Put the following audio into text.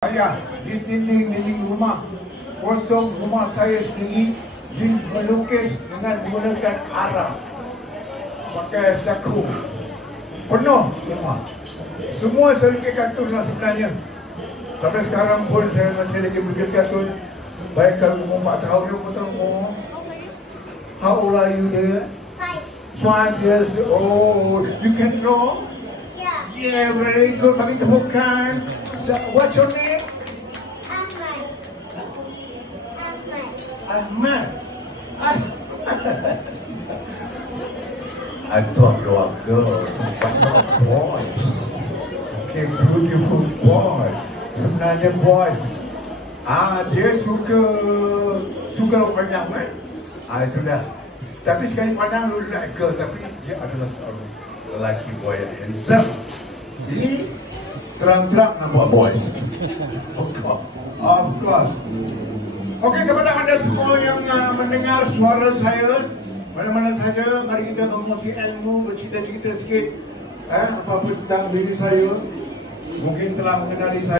Saya di dinding rumah kosong rumah saya sendiri melukis dengan menggunakan arang, pakai stucco penuh rumah. Semua saya lukis kartun lah sebenarnya. Sampai sekarang pun saya masih lagi melukis kartun. Baik kalau umur 4 tahun, 5 tahun umur. How old are you there? 5 years old. You can draw? Yeah, very good. Bagi tepukan. What's your name? Ahmad. I thought you were a girl, but not boys. Okay, beautiful boy. Sebenarnya boys. Dia suka pandang kan? Sudah. Tapi sekali pandang lu nak girl, tapi dia adalah seorang lelaki boy yang handsome. Jadi terang-terang nampak boy. Of course. Okey, kepada anda semua yang mendengar suara saya mana-mana saja, mari kita berkongsi ilmu, bercerita-cerita sikit apa tentang diri saya. Mungkin telah mengenali saya.